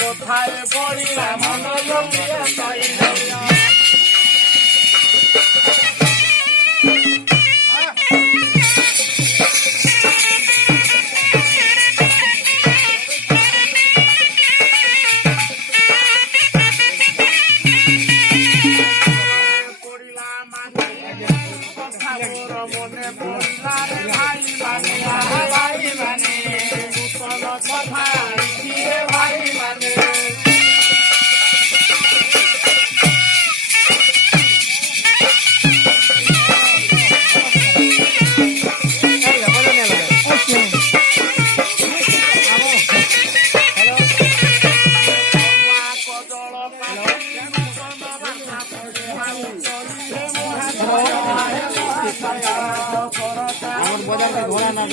কথায় পড়িলা মন লোকিয়া কইলা ঘোড়া না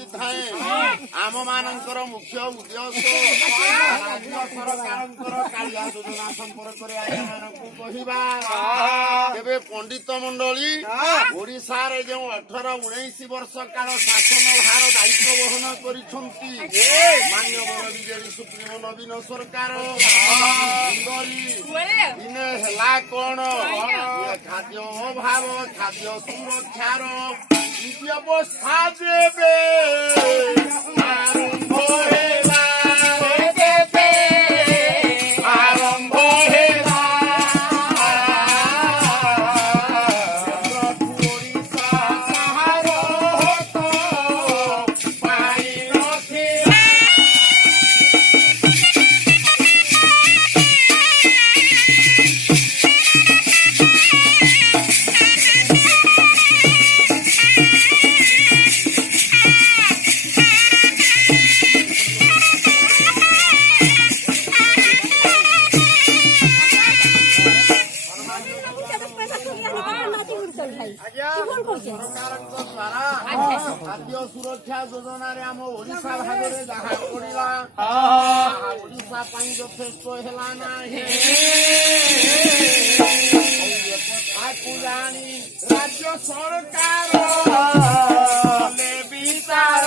आम मानकर मुख्य उद्देश्य राज्य सरकार कालिया योजना संपर्क कहवा पंडित मंडली ओडिशार जो 18-19 वर्ष काल शासन भार दायित्व वहन कर बीजेडी सुप्रीमो नवीन सरकार दिने है कौन खाद्य अभाव खाद्य सुरक्षार व्यवस्था देवे आरंभ हेला देवे आरंभ हेला ओडिशा सहार तो पाई नथिला ଖାଦ୍ୟ ସୁରକ୍ଷା ଯୋଜନାରେ ଆମ ଓଡ଼ିଶା ଭାଗରେ ଯାହା ପଡ଼ିଲା ଓଡ଼ିଶା ପାଇଁ ଯଥେଷ୍ଟ ହେଲା ନାହିଁ। କଥାକୁ ଜାଣି ରାଜ୍ୟ ସରକାର କଲେ ବିଚାର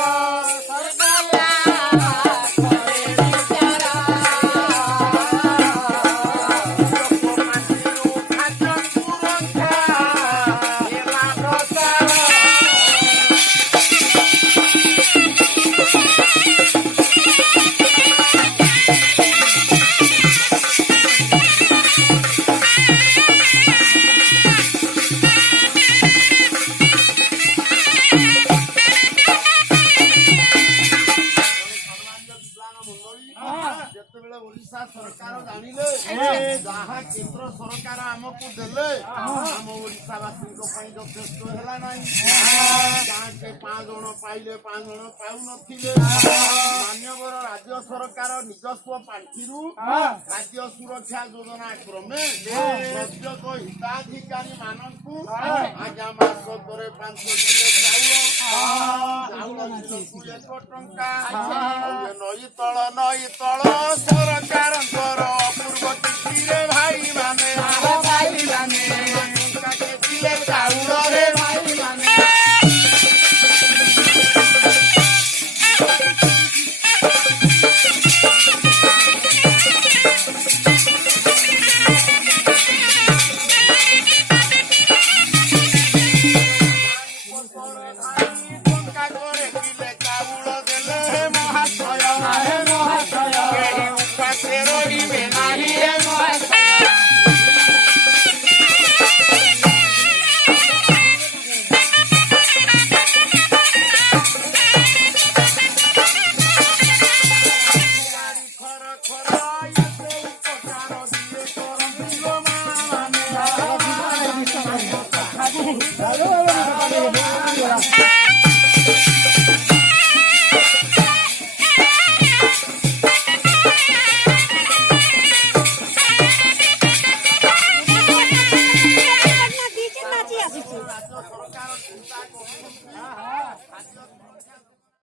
ଯେତେବେଳେ ଓଡ଼ିଶା ସରକାର ଜାଣିଲେ ଯାହା କେନ୍ଦ୍ର ସରକାର ଆମକୁ ଦେଲେ ଆମ ଓଡ଼ିଶାବାସୀଙ୍କ ପାଇଁ ଯଥେଷ୍ଟ ହେଲା ନାହିଁ। ଗାଁକେ 5 ଜଣ ପାଇଲେ 5 ଜଣ ପାଉନଥିଲେ। ମାନ୍ୟବର ରାଜ୍ୟ ସରକାର ନିଜସ୍ୱ ପାଣ୍ଠିରୁ ଖାଦ୍ୟ ସୁରକ୍ଷା ଯୋଜନା କ୍ରମେ ପ୍ରତ୍ୟେକ ହିତାଧିକାରୀ ମାନଙ୍କୁ ଆଜ୍ଞା ମାସକରେ 5 କିଲୋ ଚାଉଳ କିଲୋକୁ 1 ଟଙ୍କା ନଈ ତଳ ସରକାରଙ୍କର ପୂର୍ବ ତିଥିରେ ଭାଇ ମାନେ